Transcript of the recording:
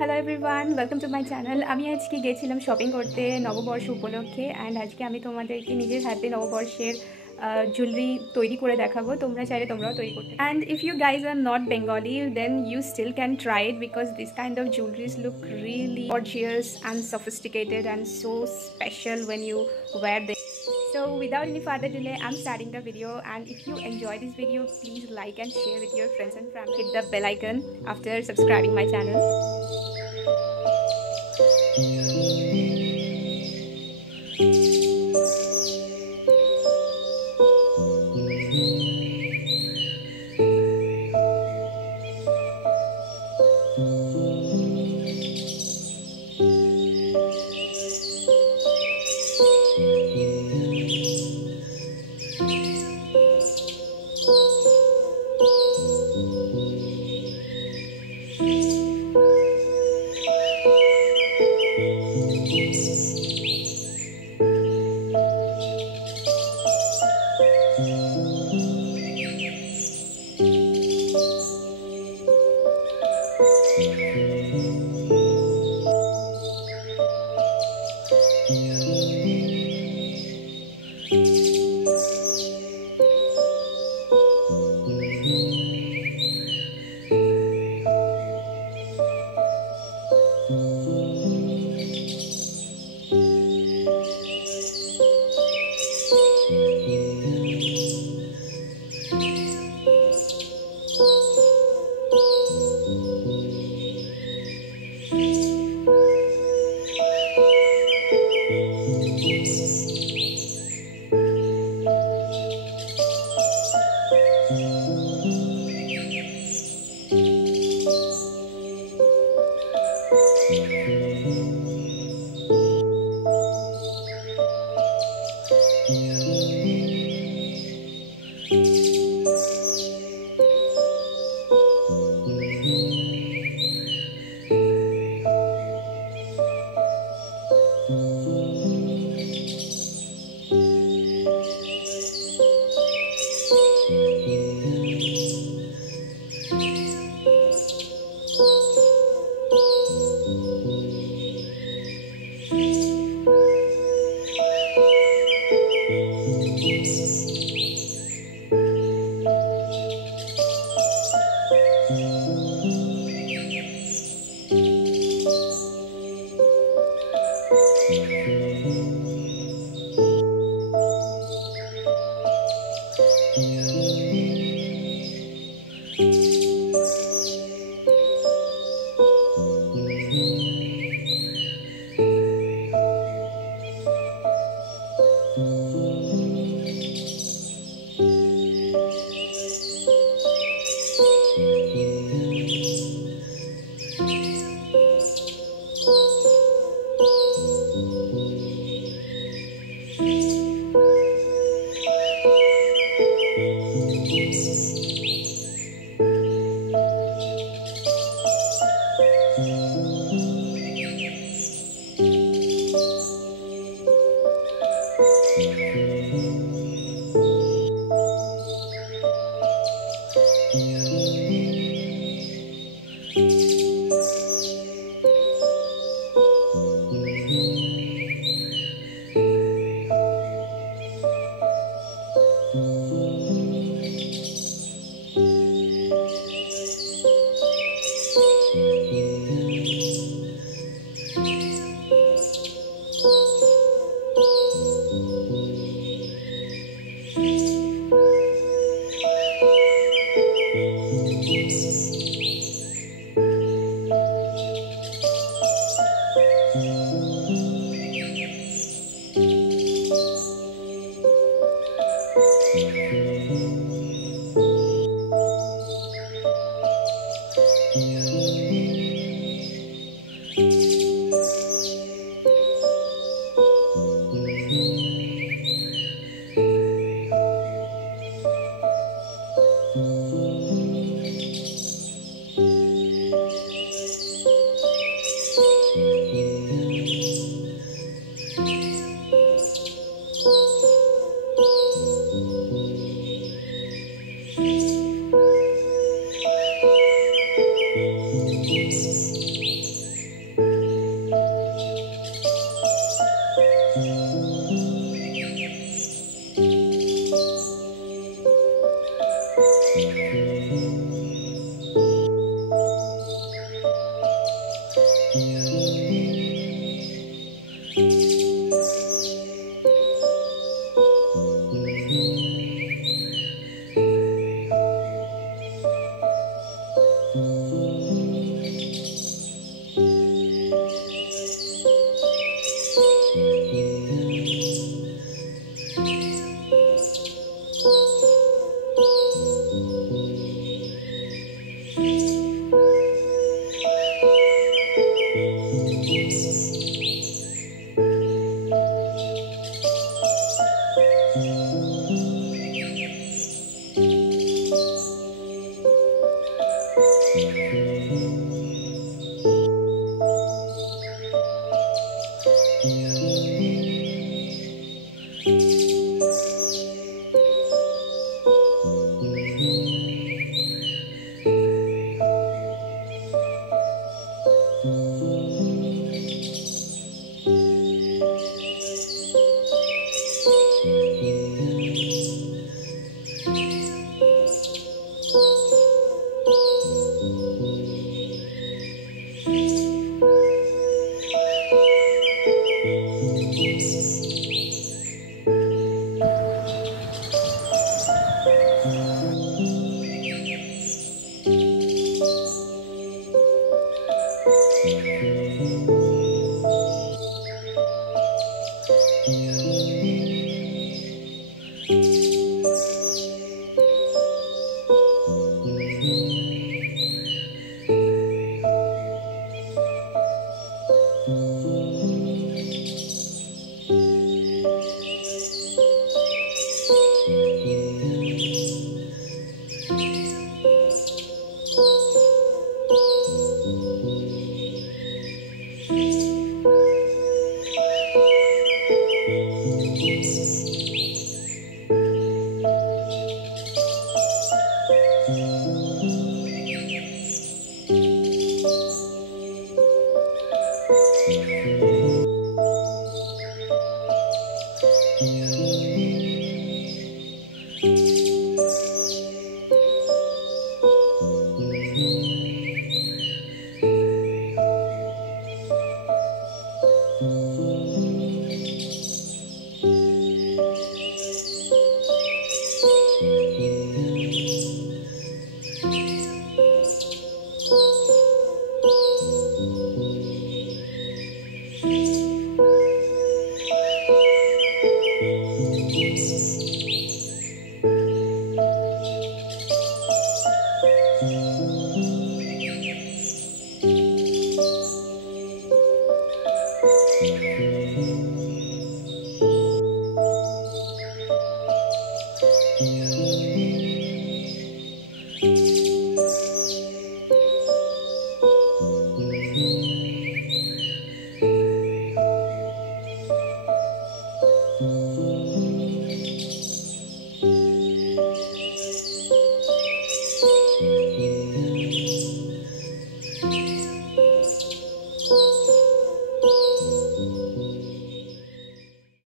Hello everyone, welcome to my channel. আমি আজকে গেছিলাম শপিং করতে নববর্ষ উপলক্ষে, অ্যান্ড আজকে আমি তোমাদেরকে নিজের হাতে নববর্ষের জুয়েলারি তৈরি করে দেখাবো। তোমরা চাইলে তোমরাও তৈরি করতে। And if you guys are not Bengali, then you still can try it because this kind of jewelries look really gorgeous and sophisticated and so special when you wear them. So without any further delay, I'm starting the video, and if you enjoy this video, please like and share with your friends and family. Hit the bell icon after subscribing my channel.